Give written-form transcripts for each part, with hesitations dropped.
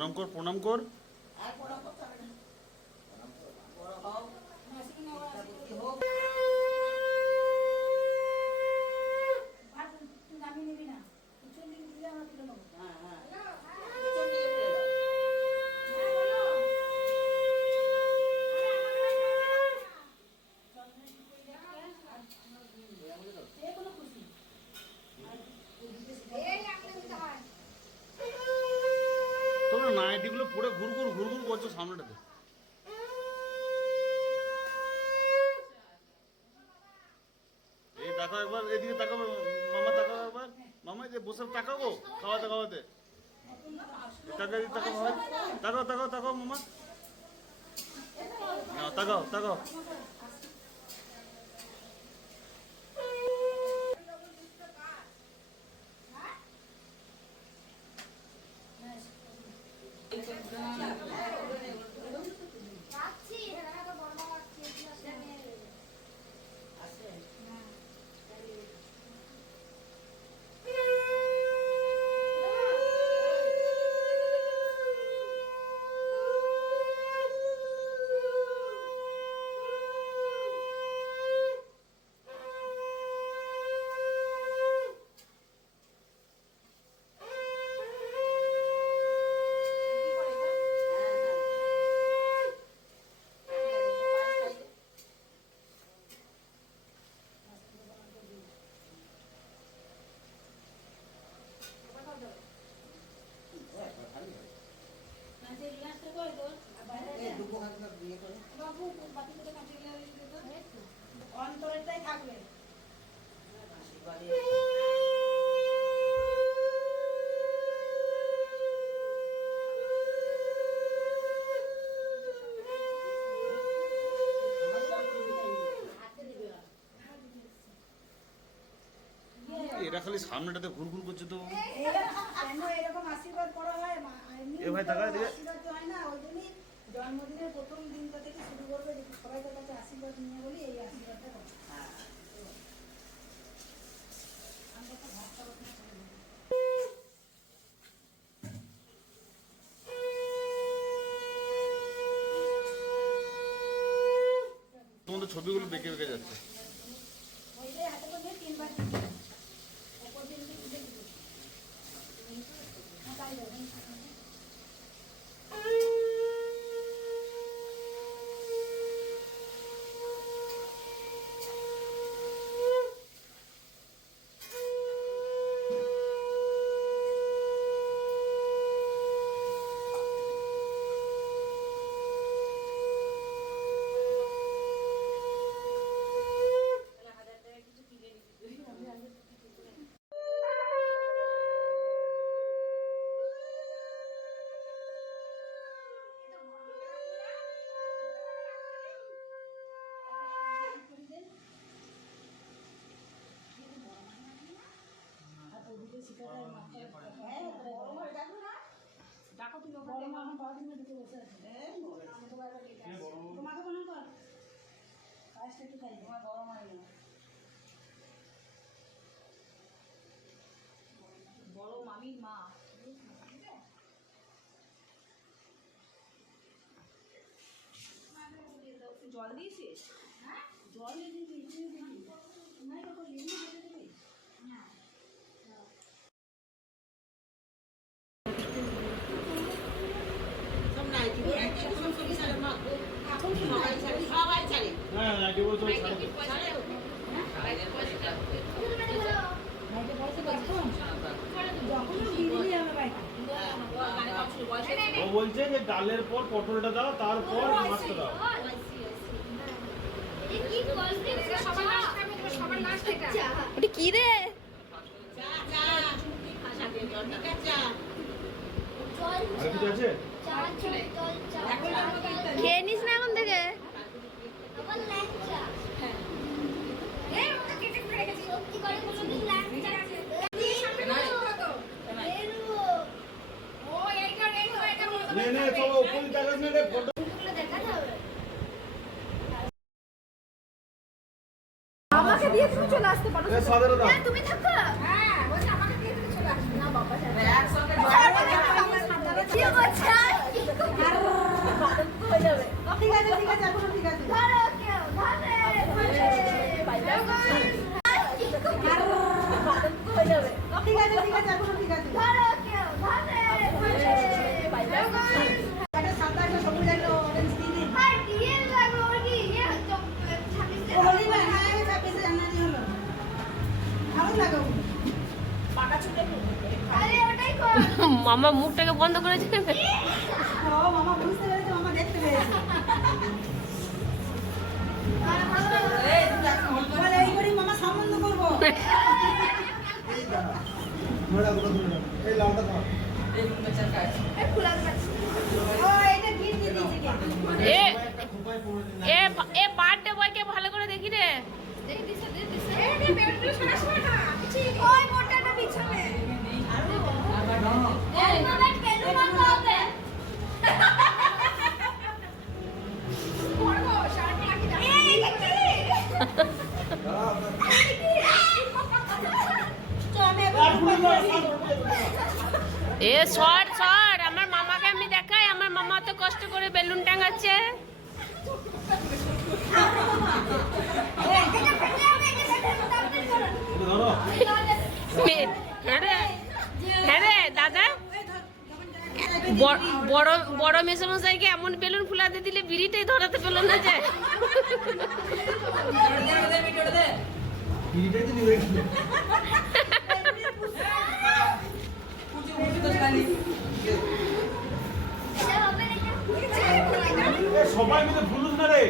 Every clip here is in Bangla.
প্রণাম কর, প্রণাম কর। আর প্রণাম করতে হবে না। বড় হও, বুদ্ধি হোক। নামিয়ে নিবি না, পিছন দিকে দিলে আমরা তুলে নেবো। হ্যাঁ হ্যাঁ, পিছন দিকে ফেলে দাও। যে কোনো খুশি তোমরা নাইটিগুলো পরে ঘুরঘুর ঘুরঘুর করছো সামনেটাতে। এই তাকাও একবার, এদিকে তাকাও মামা, তাকাও একবার মামা, যে বসে তাকাবো খাওয়াতে খাওয়াতে। তাকাও তাকাও ভাই, তাকাও তাকাও তাকাও মামা, তাকাও তাকাও। অন্তরেরটাই থাকবে। এরা খালি সামনেটাতে ঘুরঘুর করছে তো। কেন এরকম আশীর্বাদ করা হয়? এ ভাই তাকা এদিকে। আশীর্বাদ তো হয় না, ওই জন্যই জন্মদিনের প্রথম দিনটা থেকে শুরু করবে, যে সবাই তার কাছে আশীর্বাদ নিয়ে বলি এই আশীর্বাদটা করো। আমরা তো ভাত খাবো না, করে দেবো। তোমাদের ছবিগুলো বেঁকে বেঁকে যাচ্ছে। ওইটাই হাতে করে তিনবার দিবি, ওপর দিয়ে তুলে দিবি। হ্যাঁ, তাই দেবো। ডাকো তুমি, বড় মা এখন পাওয়া দিনে ঢুকে বসে আছে। তোমাকে মনে কর কাজটা একটু খাই, তোমার বড় মা এলো। বড় মামির মা জল দিয়েছিস? হ্যাঁ, জল দিয়ে দিবি না, এরকম লেবু দিয়ে দিবি। হ্যাঁ, সবাই ছাড়ে। হ্যাঁ নাইটিগুলো তো ও বলছে যে ডালের পর পটলটা দাও, তারপর মাছটা দাও। ওটা কি রে? আর কিছু আছে? খেয়ে নিস না এখন থেকে। নে নে চলো উপরে জায়গা নে রে ফটো। আমাকে দিয়ে তুমি চলে আসতে পারো। এ সাদারে দাও। হ্যাঁ তুমি থাকো। হ্যাঁ বলছি আমাকে দিয়ে তুমি চলে আসো না বাবা। একসঙ্গে কি করছো? ঠিক আছে ঠিক আছে এখনো ঠিক আছে ঠিক আছে ঠিক আছে এখনো ঠিক আছে একটা সাদা একটা সবুজ একটা অরেঞ্জ দিয়ে হলি না হ্যাঁ ছাব্বিশে জানুয়ারি হলো ভালো লাগাবো মামা মুখটাকে বন্ধ করেছে। ও মামা বুঝতে পেরেছে মামা দেখতে পেরেছে বলে এই করি মামা সম্বন্ধ করবো ও এটা গিফট দিয়ে দিয়েছে কে? এ এ বার্থডে বয়কে ভালো করে দেখি রে। এ সর সর, আমার মামাকে আমি দেখাই, আমার মামা তো কষ্ট করে বেলুন টাঙাচ্ছে। হ্যাঁ রে, হ্যাঁ রে দাদা, বড় বড় মেসোমশাইকে এমন বেলুন ফুলাতে দিলে বিড়িটাই ধরাতে পেল না যায়। সবাই মিলে ভুলুস না রে।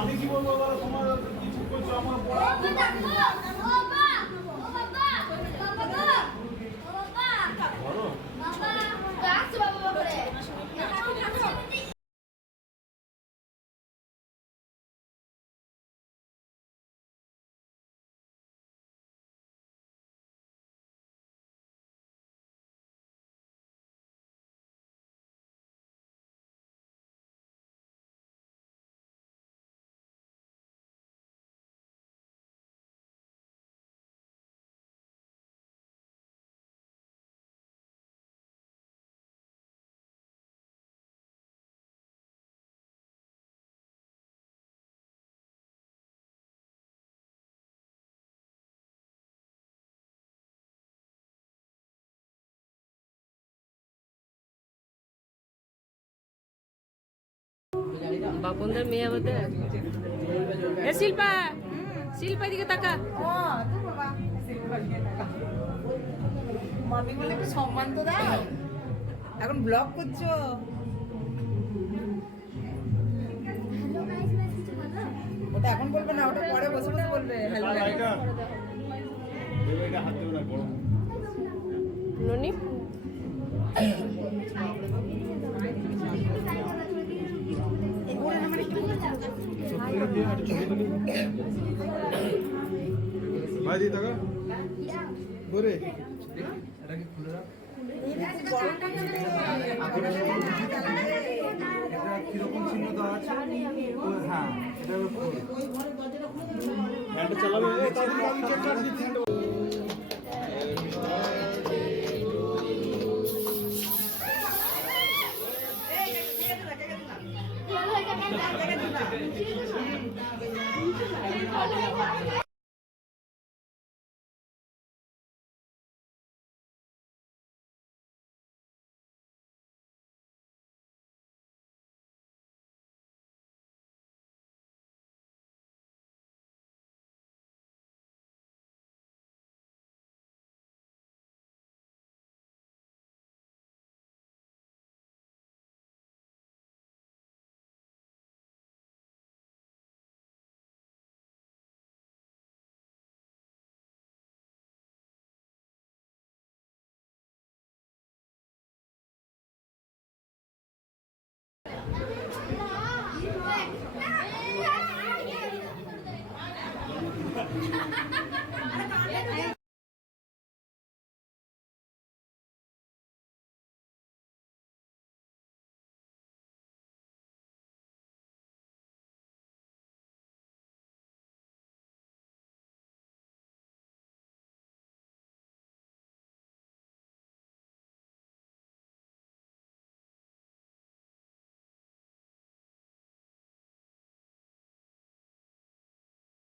আমি কি বলবো বলো, তোমার কি ঠিক করছো আমার বাপনদার মেয়ে আমাদের। এ শিল্পা, শিল্পা দিকে তাকা। মামি বলে একটু সম্মান তো দাও এখন ব্লগ করছো ওটা এখন বলবে না ওটা পরে বসে বসে বলবে হ্যালো হাত দেবে না গরম। ননি ভাই দি টাকা বরে কিরকম চিহ্ন দেওয়া আছে? হ্যাঁ, হ্যান্ড চালাবে তাড়াতাড়ি চার্জ দিতে।